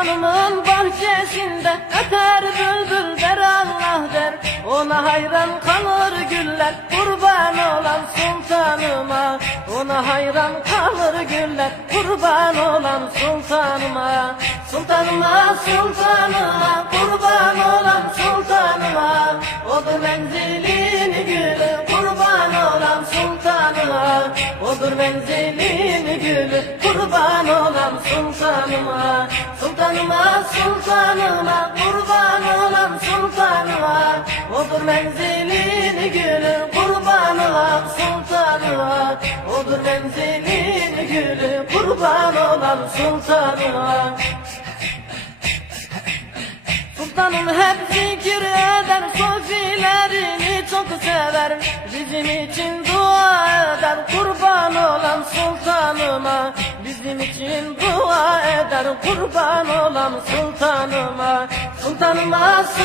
sultanımın bahçesinde öter bülbül der Allah der. Ona hayran kalır güller, kurban olan sultanıma. Ona hayran kalır güller, kurban olan sultanıma. Sultanıma, sultanıma, kurban olan sultanıma. Odur menzilin gülü, kurban olan sultanıma. Odur menzilin gülü, kurban olan sultanıma. Sultanıma, sultanıma, kurban olan sultanıma. Odur menzilin gülü, kurban olan sultanıma. Odur menzilin gülü, kurban olan sultanıma. Sultanım hep zikir eder, sofilerini çok sever. Bizim için dua eder, kurban olan sultanıma. Bizim için dua eder, kurban olan sultanıma. Sultanıma, sultanıma.